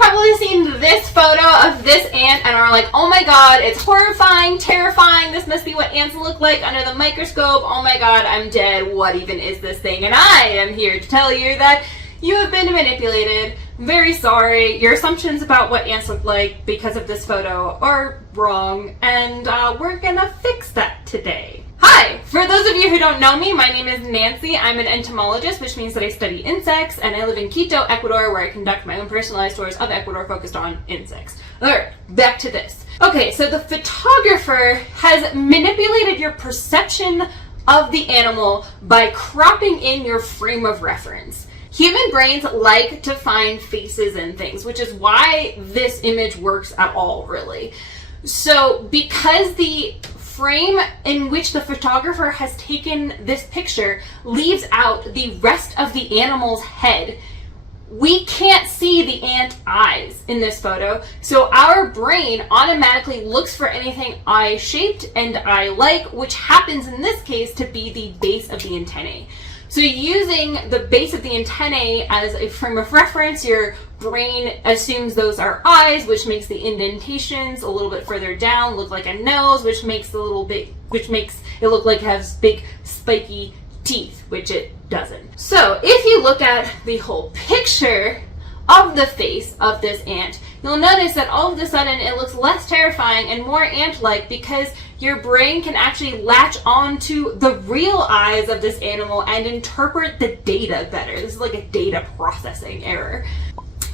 probably seen this photo of this ant and are like, oh my god, it's horrifying, terrifying, this must be what ants look like under the microscope, oh my god, I'm dead, what even is this thing? And I am here to tell you that you have been manipulated. Very sorry. Your assumptions about what ants look like because of this photo are wrong, and we're gonna fix that today. Hi! For those of you who don't know me, my name is Nancy. I'm an entomologist, which means that I study insects, and I live in Quito, Ecuador, where I conduct my own personalized tours of Ecuador focused on insects. Alright, back to this. Okay, so the photographer has manipulated your perception of the animal by cropping in your frame of reference. Human brains like to find faces and things, which is why this image works at all, really. So because the frame in which the photographer has taken this picture leaves out the rest of the animal's head, we can't see the ant eyes in this photo, so our brain automatically looks for anything eye-shaped and eye-like, which happens in this case to be the base of the antennae. So using the base of the antennae as a frame of reference, your brain assumes those are eyes, which makes the indentations a little bit further down look like a nose, which makes it look like it has big spiky teeth, which it doesn't. So if you look at the whole picture of the face of this ant, you'll notice that all of a sudden it looks less terrifying and more ant-like because your brain can actually latch on to the real eyes of this animal and interpret the data better. This is like a data processing error.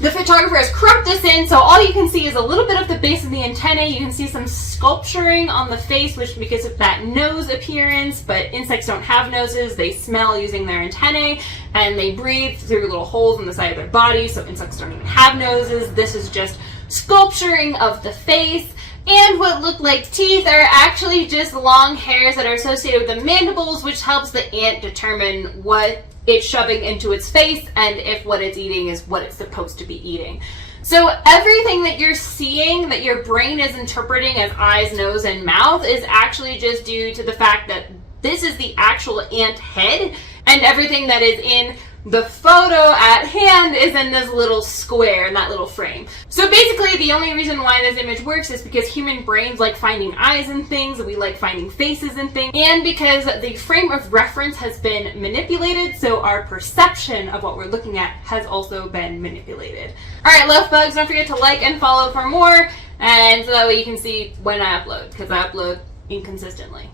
The photographer has cropped this in, so all you can see is a little bit of the base of the antennae. You can see some sculpturing on the face, which because of that nose appearance, but insects don't have noses. They smell using their antennae, and they breathe through little holes in the side of their body, so insects don't even have noses. This is just sculpturing of the face. And what look like teeth are actually just long hairs that are associated with the mandibles, which helps the ant determine what it's shoving into its face and if what it's eating is what it's supposed to be eating. So everything that you're seeing that your brain is interpreting as eyes, nose, and mouth is actually just due to the fact that this is the actual ant head, and everything that is in the photo at hand is in this little square, in that little frame. So basically the only reason why this image works is because human brains like finding eyes in things, we like finding faces in things, and because the frame of reference has been manipulated, so our perception of what we're looking at has also been manipulated. Alright, love bugs, don't forget to like and follow for more, and so that way you can see when I upload, because I upload inconsistently.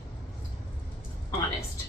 Honest.